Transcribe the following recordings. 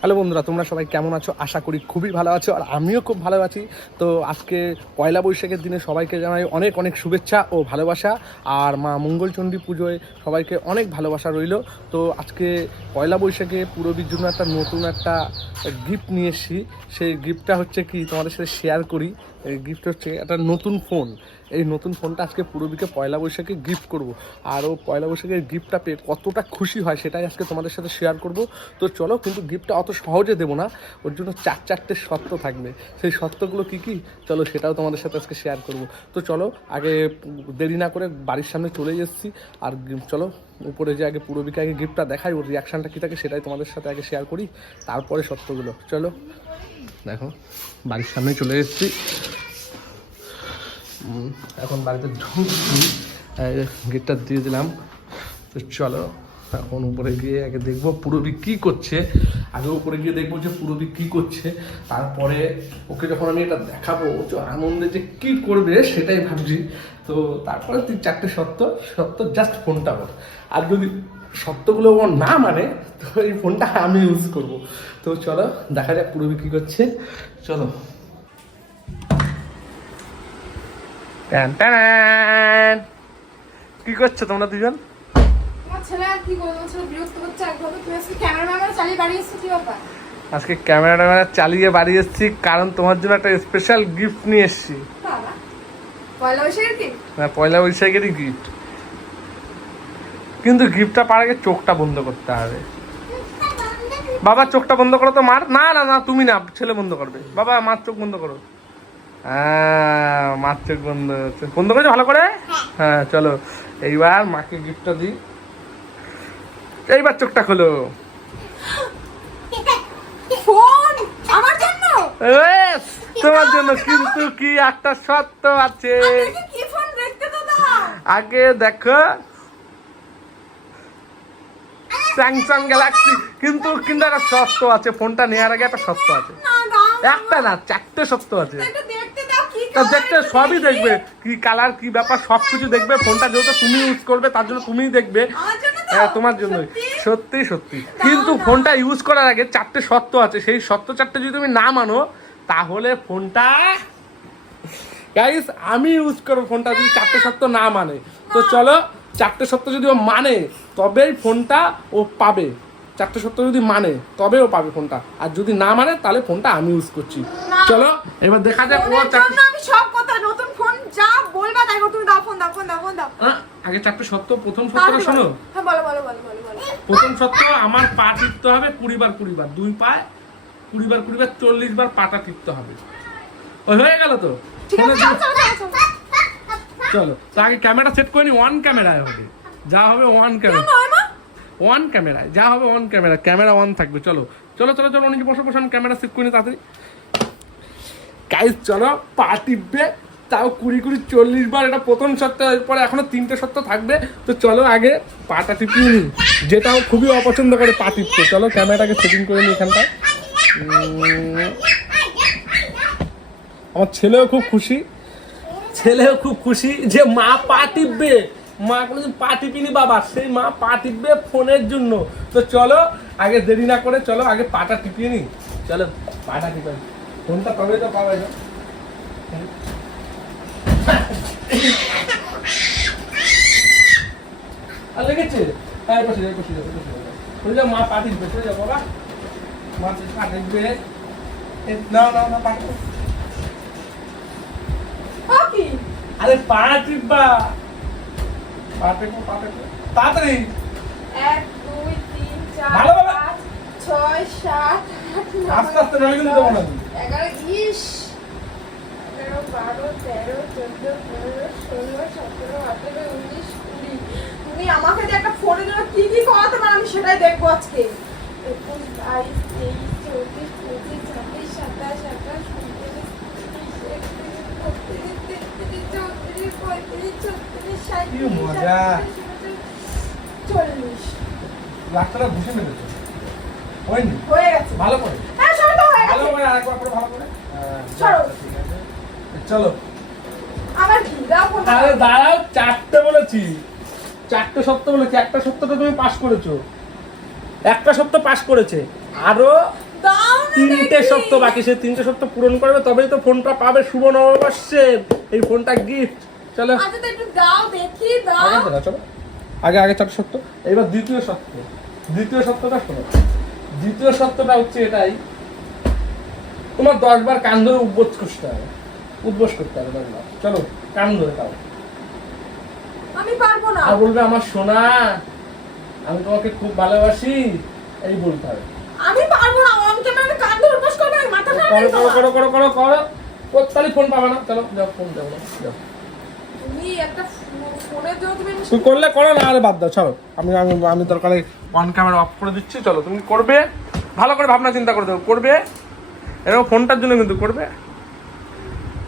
Hello বন্ধুরা তোমরা সবাই কেমন আছো? আশা করি খুবই ভালো আছো আর আমিও খুব ভালো আছি। তো আজকে পয়লা বৈশাখের দিনে সবাইকে জানাই অনেক অনেক শুভেচ্ছা ও ভালোবাসা আর মা মঙ্গলচণ্ডী পুজোয় সবাইকে অনেক ভালোবাসা রইল। তো আজকে পয়লা বৈশাখে পুরবীর জন্য একটা নতুন একটা গিফট নিয়ে এসেছি। সেই গিফটটা হচ্ছে কি তোমাদের সাথে শেয়ার করি। গিফট হচ্ছে একটা নতুন ফোন এই নতুন ফোনটা আজকে পুরবীকে পয়লা বৈশাখে গিফট করব। আর ও পয়লা বৈশাখের গিফটটা পেয়ে কতটা খুশি হয় সেটাই আজকে তোমাদের সাথে শেয়ার করব। তো চলো কিন্তু গিফটটা অত সহজে দেবো না, ওর জন্য চার চারটে শর্ত থাকবে। সেই শর্তগুলো কি কি? চলো সেটাও তোমাদের সাথে আজকে শেয়ার করব। তো চলো আগে দেরি না করে বাড়ির সামনে চলে এসেছি। আর চলো উপরে যে আগে পুরবীকে আগে গিফটটা দেখাই, ওর রিয়াকশানটা কী থাকে সেটাই তোমাদের সাথে আগে শেয়ার করি। তারপরে শর্তগুলো চলো। বাড়ির সামনে চলে এসেছি। এখন বাড়িতে ঢুকছি। গেটটা দিয়ে দিলাম। তো চলো, এখন উপরে গিয়ে আগে দেখব পুরবী কি করছে। আগে উপরে গিয়ে দেখব যে পুরবী কি করছে। তারপরে ওকে যখন আমি এটা দেখাবো যে আনন্দে যে কি করবে সেটাই ভাবছি। তো তারপরে তিন চারটে সত্য সত্য জাস্ট ফোনটা ওর আর যদি সত্যগুলো ও না মানে তো এই ফোনটা আমি ইউজ করব। তো চলো দেখা যাক পুরবী কি করছে। চলো। কি করছ তোমরা দুজন? আজকে ক্যামেরা ট্যামেরা চালিয়ে বাড়ি এসেছি কারণ তোমার জন্য একটা স্পেশাল গিফট নিয়ে এসেছি। পয়লা বৈশাখের কি হ্যাঁ পয়লা বৈশাখেরই গিফট কিন্তু গিফটটা পার আগে চোখটা বন্ধ করতে হবে। বাবা চোখটা বন্ধ করো তো মার। না না না তুমি না ছেলে বন্ধ করবে। বাবা মার চোখ বন্ধ করো। হ্যাঁ মার চোখ বন্ধ বন্ধ করেছ ভালো করে? হ্যাঁ। চলো। এইবার মাকে গিফটটা দিই। এইবার চোখটা খোলো। তোমার জন্য কিন্তু কি একটা সত্য আছে। আগে দেখো স্যামসাং গ্যালাক্সি কিন্তু কিন্তু একটা সত্য আছে ফোনটা নেওয়ার আগে একটা সত্য আছে। একটা না চারটে সত্য আছে। দেখতে তা দেখতে সবই দেখবে কি কালার কি ব্যাপার সব কিছু দেখবে। ফোনটা যেহেতু তুমি ইউজ করবে তার জন্য তুমিই দেখবে। হ্যাঁ তোমার জন্যই সত্যি? সত্যি সত্যি। কিন্তু ফোনটা ইউজ করার আগে চারটে সত্য আছে। সেই সত্য চারটে যদি তুমি না মানো তাহলে ফোনটা গাইস আমি ইউজ করব ফোনটা যদি চারটে সত্য না মানে। তো চলো চারটে সত্য যদি ও মানে তবেই ফোনটা ও পাবে। চারটে সত্য যদি মানে তবে ও পাবে ফোনটা। আর যদি না মানে তাহলে ফোনটা আমি ইউজ করছি। চলো এবার দেখা যাক ও আমি সব কথা নতুন ফোন যা বলবা তাই তুমি দাও ফোন দাও ফোন দাও ফোন দাও। আগে চারটে সত্য প্রথম সত্যটা শোনো। হ্যাঁ বলো বলো বলো বলো প্রথম সত্য আমার পা টিপতে হবে কুড়ি বার কুড়ি বার দুই পায়ে কুড়ি বার কুড়ি বার চল্লিশ বার পাটা টিপতে হবে। ওই হয়ে গেল তো? ঠিক আছে চলো, তো আগে ক্যামেরা সেট করে নি ওয়ান ক্যামেরায় হবে। যা হবে ওয়ান ক্যামেরা ওয়ান ক্যামেরায় যা হবে ওয়ান ক্যামেরা ক্যামেরা ওয়ান থাকবে চলো। চলো চলো চলো অনেকে বসে বসে ক্যামেরা সেট করে নি তাড়াতাড়ি। গাইজ চলো পা টিপবে তাও কুড়ি কুড়ি চল্লিশ বার এটা প্রথম সপ্তাহ পরে এখনও তিনটে সপ্তাহ থাকবে। তো চলো আগে পাটা টিপিয়ে নিই যেটাও খুবই অপছন্দ করে পা টিপতে চলো ক্যামেরাটাকে সেটিং করে নিই এখানটায়। আমার ছেলেও খুব খুশি। ছেলেও খুব খুশি যে মা পা টিপবে। মা কোনোদিন পা টিপিনি বাবা, সেই মা পা টিপবে ফোনের জন্য। তো চলো, আগে দেরি না করে চলো, আগে পাটা টিপিয়ে নি চলো, পাটা টিপে। ফোনটা তবে তো পাবে লেগেছে? হ্যাঁ বসে মা পা টিপবে সরে যাও বাবা। মা পা টিপবে। না না না পা টিপবে। ও কি আরে পা টিপবা পা টিপো পা টিপো তাড়াতাড়ি। এক দুই তিন চার ভালো, ভালো। পাঁচ ছয় সাত আস্তে আস্তে নয় কিন্তু দেবো না। তুমি। এগারো ইস। এগারো বারো তেরো চোদ্দ পনেরো ষোলো সতেরো আঠেরো উনিশ কুড়ি। তুমি আমাকে যে একটা ফোনের জন্য কি কি করাতে পারো আমি সেটাই দেখব আজকে। একুশ বাইশ তেইশ চব্বিশ পঁচিশ ছাব্বিশ সাতাশ আঠাশ চৌত্রিশ পঁয়ত্রিশ ছত্রিশ সাঁত্রিশ মজা। চল্লিশ। রাস্তাটা ঘুষে মেরেছে হয়নি? হয়ে গেছে। ভালো করে? হ্যাঁ সবটা ভালো করে আরেকবার করে ভালো করে? চলো। ঠিক আছে। চলো। আমি আবার কি দাও আরে দাঁড়াও চারটে বলেছি। চারটে সপ্তাহ বলেছি। একটা সপ্তাহটা তুমি পাস করেছ। একটা সপ্তাহ পাস করেছে। আরও তিনটে। সপ্তাহ বাকি সে তিনটে সপ্তাহ পূরণ করবে তবেই তো ফোনটা পাবে শুভ নববর্ষের এই ফোনটা গিফট চলো। আচ্ছা চলো। আগে আগে চারটে সত্য এবার দ্বিতীয় সত্য দ্বিতীয় সত্যটা শোনো। দ্বিতীয় সত্যটা হচ্ছে এটাই। তোমার দশ বার কান ধরে উদ্বোধ করতে হবে। উদ্বোস করতে হবে দশবার চলো কান ধরে তাও আমি পারব না। আর বলবে আমার সোনা আমি তোমাকে খুব ভালোবাসি এই বলতে হবে। আমি পারব না অন ক্যামেরা কান ধরে উপোস করবে মাথা খারাপ করো করো করো করো করো করো। ও তাহলে ফোন পাবে না। চলো যাও ফোন না যাও। তুমি একটা ফো- ফোনের তুমি তুমি করলে করো না আরে বাদ দাও চলো আমি আমি আমি দরকারে ওয়ান ক্যামেরা অফ করে দিচ্ছি চলো। তুমি করবে ভালো করে ভাবনা চিন্তা করে দেবো করবে। এরকম ফোনটার জন্য কিন্তু করবে।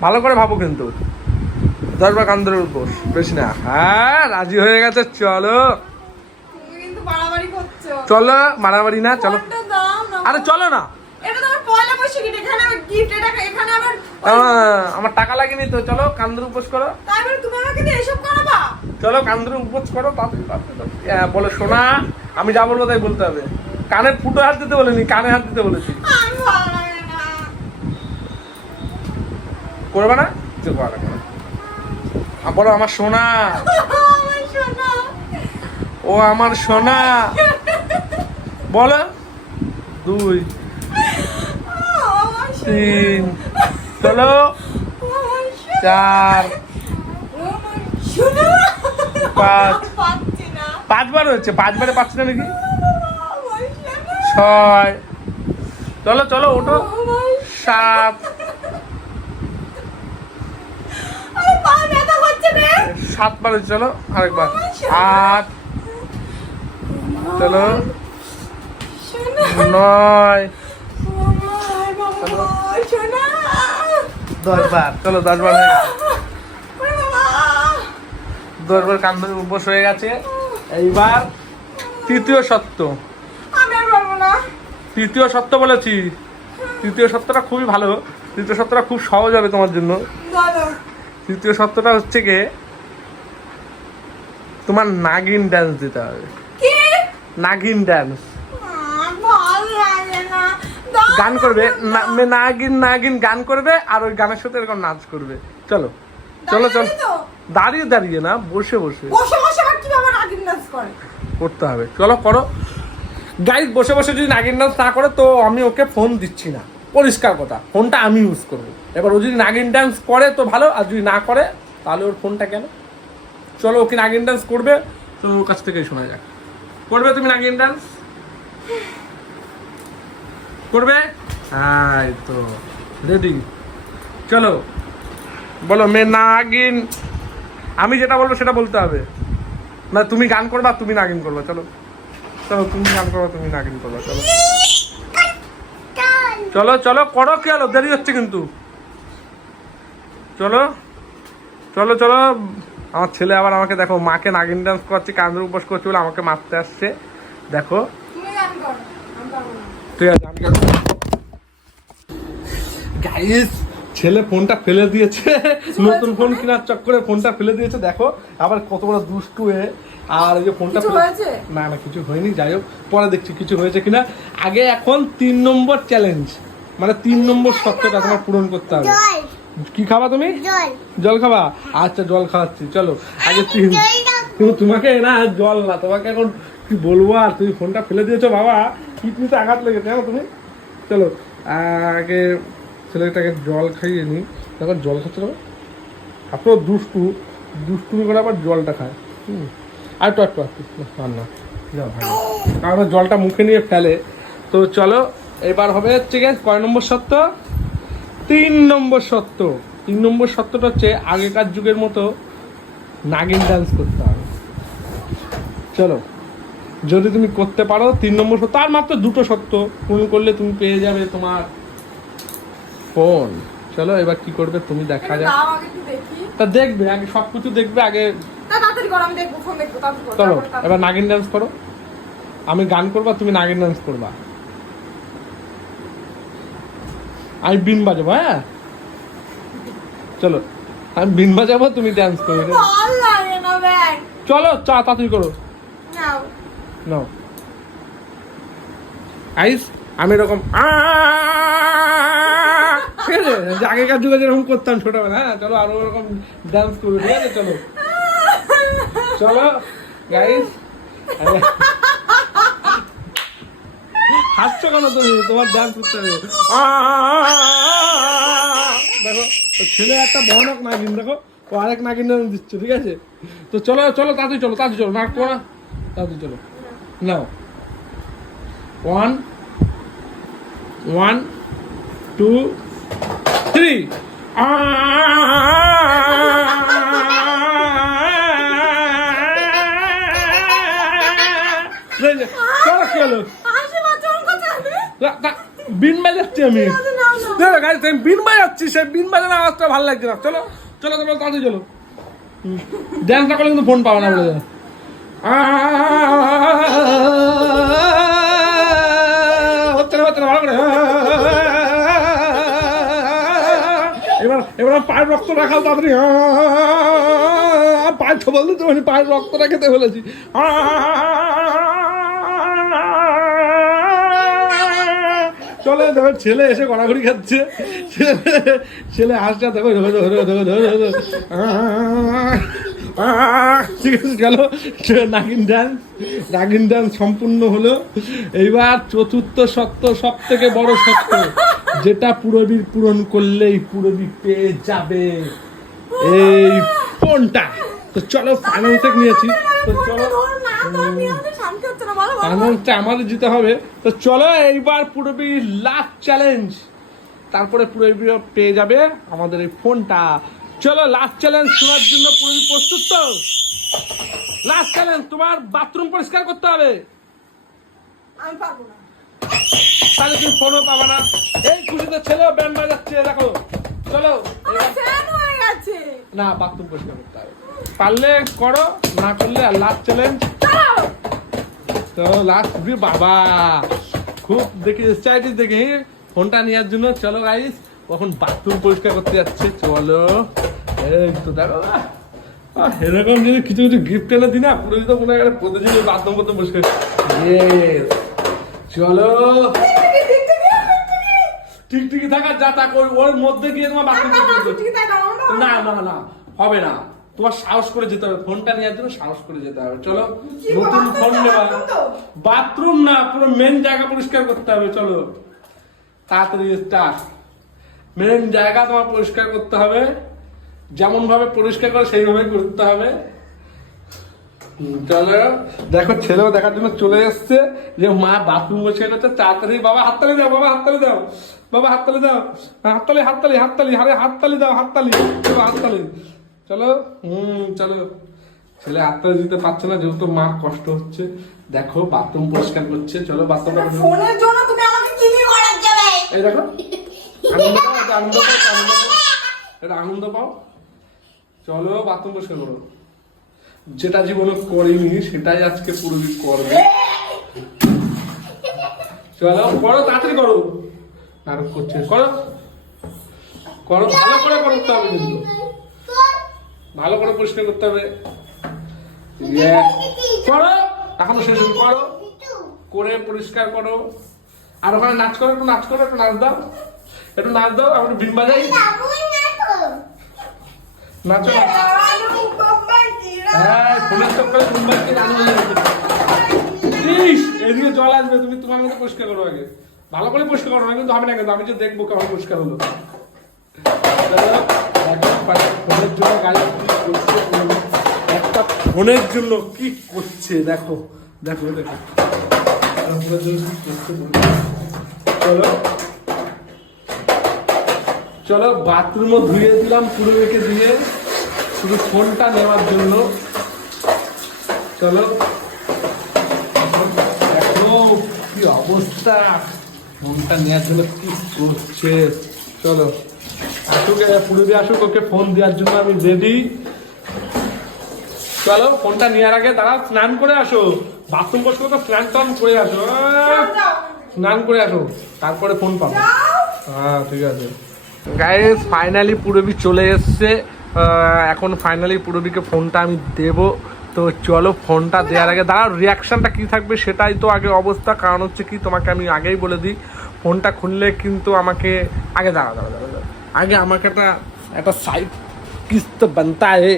ভালো করে ভাবো কিন্তু। দশবার কান ধরে উঠবোস বেশি না। হ্যাঁ রাজি হয়ে গেছে চলো। চলো মারামারি না চলো। দাও আরে চলো না। আমার টাকা লাগেনি তো চলো কান ধরে উপোস করো। করাবা? চলো কান ধরে উপোস করো বলো সোনা আমি যা বলব তাই বলতে হবে। কানের ফুটো হাত দিতে বলেনি কানে হাত দিতে বলেছি। করবে না? যে করো না, বলো আমার সোনা। ও আমার সোনা। বলো। দুই, তিন চলো চার, পাঁচ। পাঁচবার হচ্ছে, পাঁচবারে পাচ্ছি না নাকি? ছয়। চলো চলো, ওঠো। সাত। সাতবার হচ্ছে, চলো, আরেকবার। আট। চলো। নয়। দশবার চলো দশবার হয়ে দশবার কান ধরে উপোস হয়ে গেছে। এইবার তৃতীয় সত্য। তৃতীয় সত্য বলেছি। তৃতীয় সত্যটা খুবই ভালো। তৃতীয় সত্যটা খুব সহজ হবে তোমার জন্য। তৃতীয় সত্যটা হচ্ছে গিয়ে তোমার নাগিন ড্যান্স দিতে হবে। নাগিন ড্যান্স আহ, ভালো লাগে না দাও গান করবে নাগিন নাগিন গান করবে আর ওই গানের সাথে এরকম নাচ করবে। চলো চলো চলো। দাঁড়িয়ে দাঁড়িয়ে না বসে বসে। বসে বসে আবার কীভাবে নাগিন নাচ করে? করতে হবে। চলো করো। গাইড বসে বসে যদি নাগিন ডান্স না করে তো আমি ওকে ফোন দিচ্ছি না। পরিষ্কার কথা ফোনটা আমি ইউজ করব। এবার ও যদি নাগিন ডান্স করে তো ভালো আর যদি না করে তাহলে ওর ফোনটা কেন? চলো ওকে নাগিন ডান্স করবে? তো ওর কাছ থেকেই শোনা যাক। করবে তুমি নাগিন ডান্স করবে? হ্যাঁ তো। রেডি চলো। বলো মে নাগিন আমি যেটা বলব সেটা বলতে হবে। না, তুমি গান করবা, তুমি নাগিন করবা, চলো। চলো, তুমি গান করবা, তুমি নাগিন করবা, চলো। চলো চলো, করো কি হলো? দেরি হচ্ছে কিন্তু। চলো চলো চলো। আমার ছেলে আবার আমাকে দেখো, মাকে নাগিন ডান্স করছে কান্দের উপোস করছে বলে আমাকে মারতে আসছে। দেখো তুমি গান করো আমি পারব না ঠিক আছে আমি গাইস ছেলে ফোনটা ফেলে দিয়েছে। নতুন ফোন কেনার চক্করে ফোনটা ফেলে দিয়েছে। দেখো আবার কত বড় দুষ্টু হয়ে আর এই যে ফোনটা? না না কিছু হয়নি। যাই হোক পরে দেখছি কিছু হয়েছে কিনা। আগে এখন তিন নম্বর চ্যালেঞ্জ মানে তিন নম্বর সত্যটা তোমার পূরণ করতে হবে। কি খাবা তুমি? জল। জল খাবা? আচ্ছা জল খাওয়াচ্ছি। চলো আগে তিন। তোমাকে না জল না। তোমাকে এখন কি বলব আর? তুমি ফোনটা ফেলে দিয়েছ বাবা। কিডনিতে আঘাত লেগেছে, জানো তুমি? চলো, আগে ছেলেটাকে জল খাইয়ে নি তখন জল খাচ্ছে না এত দুষ্টু দুষ্টুমি করে আবার জলটা খায়। হুম। আর একটু একটু একটু আর না। কারণ জলটা মুখে নিয়ে ফেলে। তো চলো, এবার হবে হচ্ছে গিয়ে কয় নম্বর সত্য? তিন নম্বর সত্য। তিন নম্বর সত্যটা হচ্ছে আগেকার যুগের মতো নাগিন ডান্স করতে হবে। চলো। যদি তুমি করতে পারো তিন নম্বর সত্য আর মাত্র দুটো সত্য পূরণ করলে তুমি পেয়ে যাবে তোমার ফোন চলো এবার কি করবে তুমি দেখা যাক। তা দেখবে আগে সব কিছু দেখবে আগে চলো এবার নাগিন ডান্স করো। আমি গান করবা তুমি নাগিন ডান্স করবা। আমি বিন বাজাবো হ্যাঁ? চলো আমি বিন বাজাবো তুমি ডান্স করবে চলো চা তাড়াতাড়ি করো। নাও আইস আমি এরকম আগেকার যুগে যেরকম করতাম ছোটবেলা হ্যাঁ চলো আরও ওরকম ডান্স করব ঠিক আছে চলো চলো গাইস হাসছো কেন তুমি তোমার ডান্স করতে হবে দেখো ছেলে একটা ভয়ানক নাগিন দেখো ও আরেক নাগিন দিচ্ছে ঠিক আছে তো চলো চলো তাড়াতাড়ি চলো তাড়াতাড়ি চলো না পড়া তাড়াতাড়ি চলো নাও ওয়ান ওয়ান টু থ্রি বিন আমি। গাইস আমি সেই ভালো লাগছে না। চলো চলো চলো, তাড়াতাড়ি চলো। ড্যান্স না করলে কিন্তু ফোন পাবো না বলে এবার এবার পায়ের রক্ত রাখাও তাড়াতাড়ি। পায়ের ছবল দিতে পারি পায়ের রক্তটা খেতে ফেলেছি চলে দেখো ছেলে এসে গড়াগড়ি খাচ্ছে। ছেলে ছেলে হাসটা দেখো দেখো দেখো দেখো আহ, ঠিক আছে, গেল। নাগিন ডান্স নাগিন ডান্স সম্পূর্ণ হলো। এইবার চতুর্থ সত্য সব থেকে বড় সত্য যেটা পুরবীর পূরণ করলেই পুরবী পেয়ে যাবে। এই ফোনটা। তো চলো ফাইনাল থেকে নিয়েছি। তো চলো। ফাইনালটা আমাদের জিতে হবে। তো চলো, এইবার পুরবীর লাস্ট চ্যালেঞ্জ তারপরে পুরবী পেয়ে যাবে আমাদের এই ফোনটা। চলো লাস্ট চ্যালেঞ্জ শোনার জন্য পুরবী প্রস্তুত তো? লাস্ট চ্যালেঞ্জ তোমার বাথরুম পরিষ্কার করতে হবে। আমি পারব না। তাহলে তুমি ফোনও পাবে না। এই খুশিতে ছেলেও ব্যান্ড বাজাচ্ছে দেখো। চলো না বাথরুম পরিষ্কার করতে হবে। পারলে করো না করলে লাস্ট চ্যালেঞ্জ চলো। তো লাস্ট বাবা খুব দেখি চাইছিস দেখি। ফোনটা নেওয়ার জন্য চলো গাইস কখন বাথরুম পরিষ্কার করতে যাচ্ছে চলো। তো দেখো এরকম যদি কিছু কিছু গিফট এনে দিই না পুরো তো মনে হয় প্রতিদিন বাথরুম করতে Yes. চলো। টিকটিকি থাকার যা তা কই ওর মধ্যে গিয়ে তোমার বাথরুম করতে। ঠিক না না না হবে না। তোমার সাহস করে যেতে হবে ফোনটা নেওয়ার জন্য সাহস করে যেতে হবে। চলো নতুন ফোন নেওয়া। বাথরুম বাথরুম না পুরো মেন জায়গা পরিষ্কার করতে হবে চলো। তাড়াতাড়ি স্টার্ট মেন জায়গা তোমার পরিষ্কার করতে হবে। যেমন ভাবে পরিষ্কার করে সেইভাবে করতে হবে। দেখো ছেলেও দেখার জন্য চলে এসছে যে মা বাথরুম বসে করছে তাড়াতাড়ি বাবা হাততালি দাও বাবা হাততালি দাও বাবা হাততালি দাও হাততালি হাততালি হাততালি আরে হাততালি দাও হাততালি চলো হাততালি। চলো হুম চলো। ছেলে হাততালি দিতে পারছে না যেহেতু মার কষ্ট হচ্ছে। দেখো বাথরুম পরিষ্কার করছে। চলো বাথরুমটা ফোনের জন্য তুমি আমাকে কি কি করার এই দেখো আনন্দ পাও আনন্দ পাও আনন্দ পাও। চলো বাথরুম পরিষ্কার করো। যেটা জীবনে করিনি, সেটাই আজকে পুরোপুরি করবে। চলো, করো, তাড়াতাড়ি করো। নাটক করছে। করো। করো, ভালো করে করতে হবে কিন্তু। ভালো করে পরিষ্কার করতে হবে। করো, এখনও শেষ করো। করে পরিষ্কার করো। আর ওখানে নাচ করো, একটু নাচ করো, একটু নাচ দাও। একটু নাচ দাও, আমি বিম বাজাই। হ্যাঁ জল আসবে, তুমি তোমার পরিষ্কার করো আগে। ভালো করে পরিষ্কার করো না কিন্তু হবে না কিন্তু আমি যে দেখব কেমন পরিষ্কার হলো। ফোনের জন্য গাড়ি। একটা ফোনের জন্য কি করছে, দেখো দেখো দেখো। চলো। চলো বাথরুমও ধুয়ে দিলাম পুরো রেখে দিয়ে। শুধু ফোনটা নেওয়ার জন্য। চলো। দেখো কি অবস্থা। ফোনটা নেওয়ার জন্য কি করছে। চলো। আসুক পুরবি আসুক ওকে ফোন দেওয়ার জন্য আমি রেডি চলো ফোনটা নেওয়ার আগে তারা স্নান করে আসো। বাথরুম করতে করতে স্নান টান করে আসো। স্নান করে আসো। তারপরে ফোন পাবো। হ্যাঁ ঠিক আছে। গাইস ফাইনালি পুরবি চলে এসছে আহ, এখন ফাইনালি পুরবীকে ফোনটা আমি দেব তো চলো ফোনটা দেওয়ার আগে দাঁড়াও রিয়াকশনটা কি থাকবে সেটাই তো আগে অবস্থা কারণ হচ্ছে কি তোমাকে আমি আগেই বলে দিই ফোনটা খুললে কিন্তু আমাকে আগে দাঁড়া দাঁড়া দাঁড়া দাঁড়া। আগে আমাকে একটা একটা সাইড কিস্ত बनता है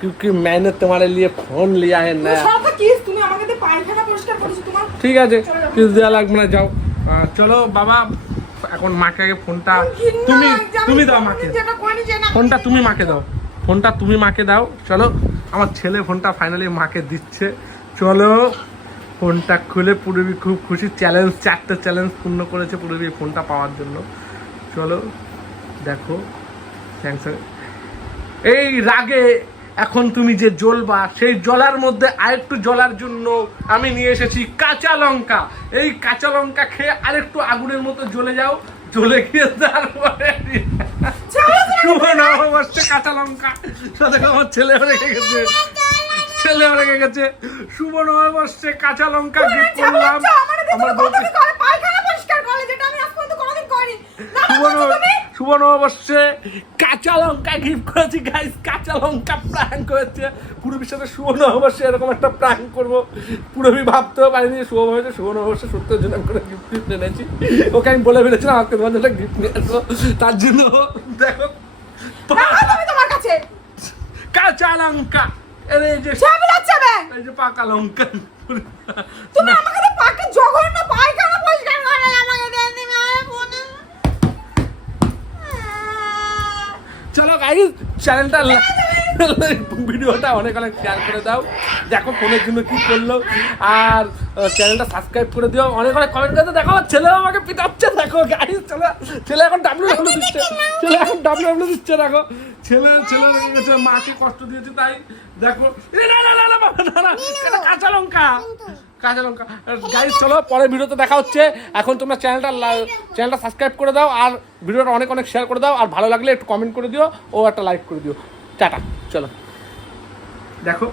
क्योंकि मैंने तुम्हारे लिए फोन लिया है তুমি नया সব কিস তুমি আমাকে দিয়ে পায়খানা পরিষ্কার করেছো তোমার ঠিক আছে কিস দেওয়া লাগবে না যাও আহ, চলো বাবা এখন মাকে আগে ফোনটা তুমি তুমি দাও মাকে। ফোনটা তুমি মাকে দাও। ফোনটা তুমি মাকে দাও। চলো আমার ছেলে ফোনটা ফাইনালি মাকে দিচ্ছে। চলো ফোনটা খুলে পুরবি খুব খুশি। চ্যালেঞ্জ চারটে চ্যালেঞ্জ পূর্ণ করেছে পুরবি ফোনটা পাওয়ার জন্য। চলো দেখো থ্যাংকস এই রাগে এখন তুমি যে জ্বলবা সেই জলার মধ্যে আরেকটু জলার জন্য আমি নিয়ে এসেছি কাঁচা লঙ্কা। এই কাঁচা লঙ্কা খেয়ে আরেকটু আগুনের মতো জ্বলে যাও জ্বলে গিয়ে তারপরে শুভ নববর্ষে কাঁচা লঙ্কা। সাথে আমার ছেলে রেখে গেছে। ছেলে রেখে গেছে। শুভ নববর্ষে কাঁচা লঙ্কা গিফট করলাম। আমার শুভ শুভ নববর্ষে কাঁচা লঙ্কা গিফট করেছি গাইস কাঁচা লঙ্কা প্র্যাঙ্ক করেছে। পুরবীর সাথে শুভ নববর্ষে এরকম একটা প্র্যাঙ্ক করব। পুরবি ভাবতেও পারিনি শুভ নববর্ষে শুভ নববর্ষে সত্যের জন্য করে গিফট টিফট এনেছি। ওকে আমি বলে ফেলেছিলাম আমাকে তোমার জন্য গিফট নিয়ে আসব তার জন্য দেখো তোমার কাছে। কাঁচা লঙ্কা। এর এই যে এই যে পাকা লঙ্কা। তুমি আমাকে পাকে জঘন্য পায়খানা পরিষ্কার করলে আমাকে দিয়ে দিবে আমি ফোনে চলো গাইস চ্যানেলটা ভিডিওটা অনেক অনেক শেয়ার করে দাও। দেখো ফোনের জন্য কি করল। আর চ্যানেলটা সাবস্ক্রাইব করে দিও। অনেক অনেক কমেন্ট করে দেখো ছেলে আমাকে পিটাচ্ছে দেখো গাইস চলো ছেলে এখন ডাব্লিউ ডাব্লিউ দিচ্ছে। ছেলে এখন ডাব্লিউ ডাব্লিউ দিচ্ছে দেখো। ছেলে ছেলে গেছে মাকে কষ্ট দিয়েছে তাই দেখো। না না না না কাঁচা লঙ্কা। কাঁচা লঙ্কা। গাইস চলো পরের ভিডিওতে দেখা হচ্ছে। এখন তোমরা চ্যানেলটা চ্যানেলটা সাবস্ক্রাইব করে দাও। আর ভিডিওটা অনেক অনেক শেয়ার করে দাও। আর ভালো লাগলে একটু কমেন্ট করে দিও। ও একটা লাইক করে দিও। টাটা। চলো। দেখো।